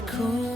In